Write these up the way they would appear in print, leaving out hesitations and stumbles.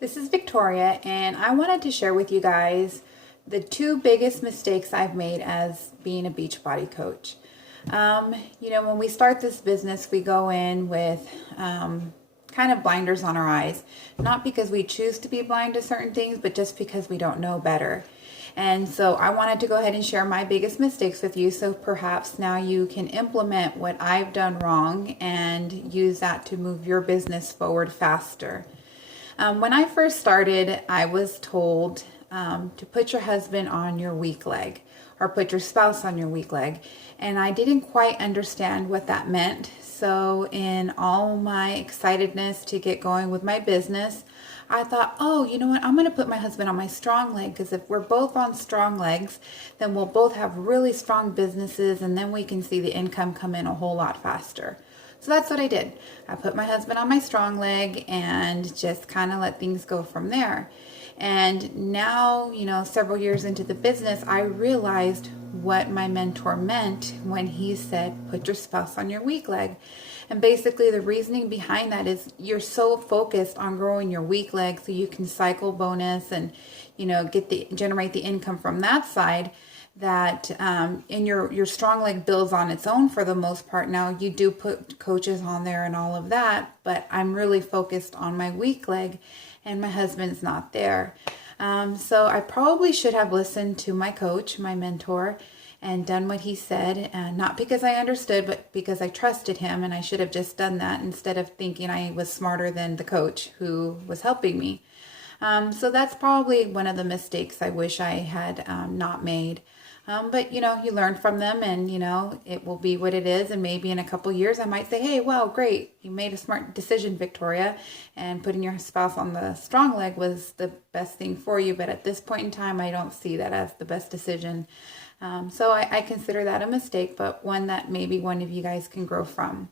This is Victoria, and I wanted to share with you guys the two biggest mistakes I've made as being a Beachbody coach. When we start this business, we go in with kind of blinders on our eyes, not because we choose to be blind to certain things, but just because we don't know better. And so I wanted to go ahead and share my biggest mistakes with you, so perhaps now you can implement what I've done wrong and use that to move your business forward faster. When I first started, I was told to put your husband on your weak leg or put your spouse on your weak leg. And I didn't quite understand what that meant. So in all my excitedness to get going with my business, I thought, oh, you know what? I'm going to put my husband on my strong leg, because if we're both on strong legs, then we'll both have really strong businesses, and then we can see the income come in a whole lot faster. So that's what I did. I put my husband on my strong leg and just kind of let things go from there. And now, several years into the business, I realized what my mentor meant when he said, put your spouse on your weak leg. And basically the reasoning behind that is you're so focused on growing your weak leg so you can cycle bonus and, generate the income from that side, that and your strong leg builds on its own for the most part. Now you do put coaches on there and all of that, but I'm really focused on my weak leg, and my husband's not there. So I probably should have listened to my coach, my mentor, and done what he said, not because I understood, but because I trusted him, and I should have just done that instead of thinking I was smarter than the coach who was helping me. So that's probably one of the mistakes I wish I had not made. But you learn from them, and it will be what it is. And maybe in a couple years I might say, hey, well, great, you made a smart decision, Victoria, and putting your spouse on the strong leg was the best thing for you. But at this point in time, I don't see that as the best decision. So I consider that a mistake, but one that maybe one of you guys can grow from.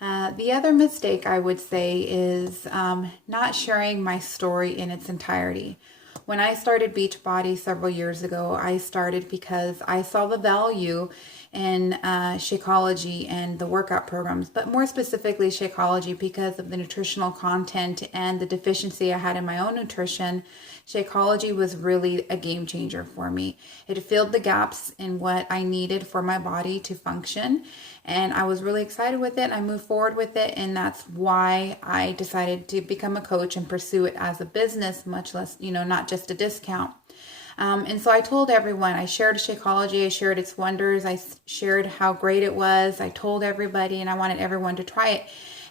The other mistake I would say is not sharing my story in its entirety. When I started Beachbody several years ago, I started because I saw the value in Shakeology and the workout programs, but more specifically Shakeology because of the nutritional content and the deficiency I had in my own nutrition. Shakeology was really a game changer for me. It filled the gaps in what I needed for my body to function, and I was really excited with it. I moved forward with it, and that's why I decided to become a coach and pursue it as a business, much less, not just a discount. And so I told everyone, I shared Shakeology, I shared its wonders, I shared how great it was, I told everybody, and I wanted everyone to try it.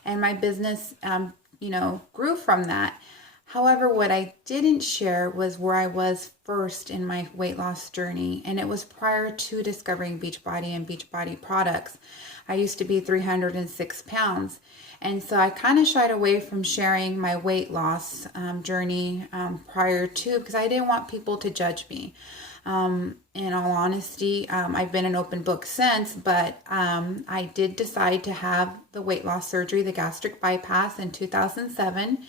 And my business, grew from that. However, what I didn't share was where I was first in my weight loss journey, and it was prior to discovering Beachbody and Beachbody products. I used to be 306 pounds, and so I kind of shied away from sharing my weight loss journey prior to, because I didn't want people to judge me. In all honesty, I've been an open book since, but I did decide to have the weight loss surgery, the gastric bypass, in 2007.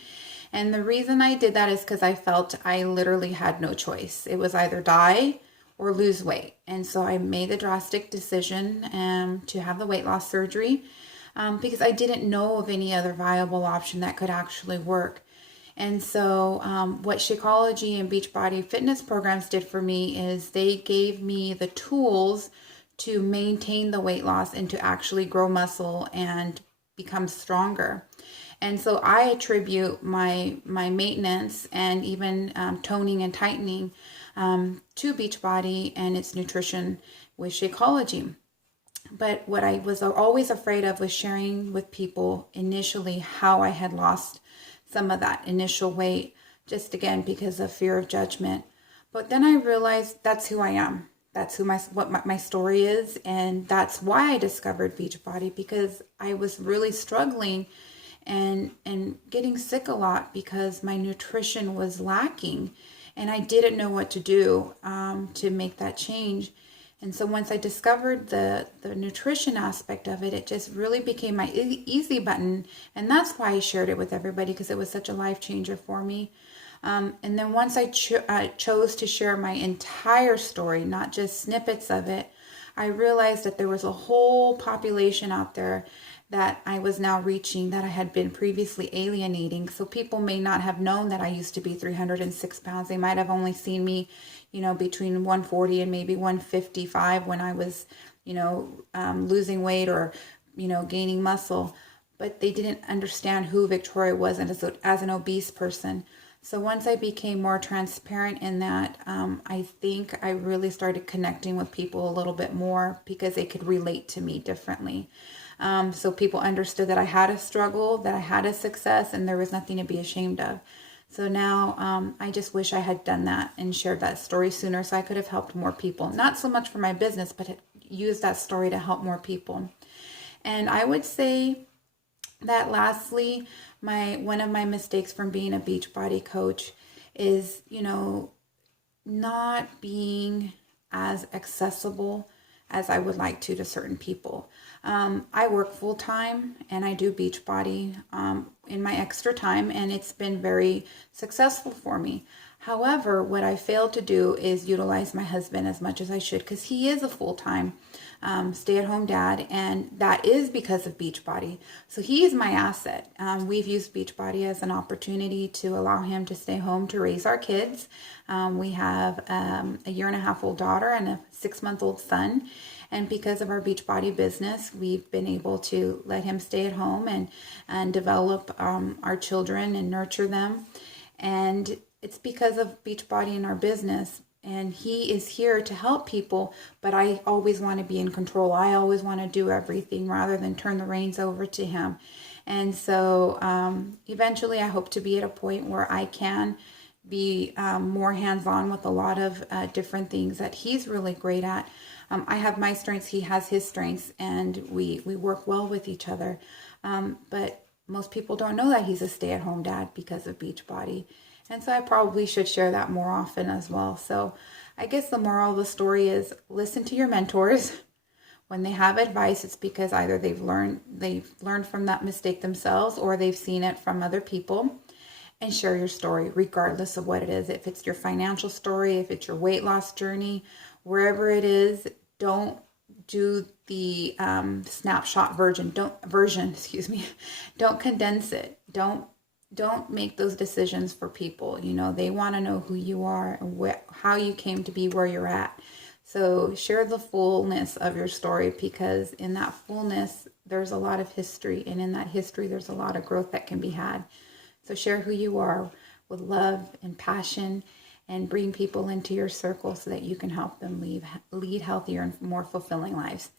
And the reason I did that is because I felt I literally had no choice. It was either die or lose weight. And so I made the drastic decision to have the weight loss surgery because I didn't know of any other viable option that could actually work. And so what Shakeology and Beachbody fitness programs did for me is they gave me the tools to maintain the weight loss and to actually grow muscle and become stronger. And so I attribute my maintenance and even toning and tightening to Beachbody and its nutrition with Shakeology. But what I was always afraid of was sharing with people initially how I had lost some of that initial weight, just again because of fear of judgment. But then I realized that's who I am. That's what my story is, and that's why I discovered Beachbody, because I was really struggling and getting sick a lot because my nutrition was lacking, and I didn't know what to do to make that change. And so once I discovered the nutrition aspect of it, it just really became my easy button, and that's why I shared it with everybody, because it was such a life changer for me. And then once I chose to share my entire story, not just snippets of it, I realized that there was a whole population out there that I was now reaching that I had been previously alienating. So people may not have known that I used to be 306 pounds. They might have only seen me, between 140 and maybe 155 when I was, losing weight or, gaining muscle. But they didn't understand who Victoria was as an obese person. So once I became more transparent in that, I think I really started connecting with people a little bit more because they could relate to me differently. So people understood that I had a struggle, that I had a success, and there was nothing to be ashamed of. So now I just wish I had done that and shared that story sooner so I could have helped more people. Not so much for my business, but use that story to help more people. And I would say that lastly, one of my mistakes from being a Beachbody coach is, not being as accessible as I would like to certain people. I work full time and I do Beachbody in my extra time, and it's been very successful for me. However, what I failed to do is utilize my husband as much as I should, because he is a full-time stay-at-home dad, and that is because of Beachbody. So he is my asset. We've used Beachbody as an opportunity to allow him to stay home to raise our kids. We have a 1.5-year-old daughter and a 6-month-old son. And because of our Beachbody business, we've been able to let him stay at home and develop our children and nurture them. And it's because of Beachbody in our business. And he is here to help people, but I always want to be in control. I always want to do everything rather than turn the reins over to him. And so eventually I hope to be at a point where I can be more hands-on with a lot of different things that he's really great at. I have my strengths, he has his strengths, and we work well with each other. But most people don't know that he's a stay-at-home dad because of Beachbody. And so I probably should share that more often as well. So I guess the moral of the story is listen to your mentors. When they have advice, it's because either they've learned from that mistake themselves, or they've seen it from other people. And share your story regardless of what it is. If it's your financial story, if it's your weight loss journey, wherever it is, don't do the snapshot version. Don't condense it. Don't make those decisions for people. They want to know who you are and how you came to be where you're at. So share the fullness of your story, because in that fullness, there's a lot of history. And in that history, there's a lot of growth that can be had. So share who you are with love and passion, and bring people into your circle so that you can help them lead healthier and more fulfilling lives.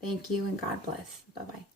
Thank you, and God bless. Bye-bye.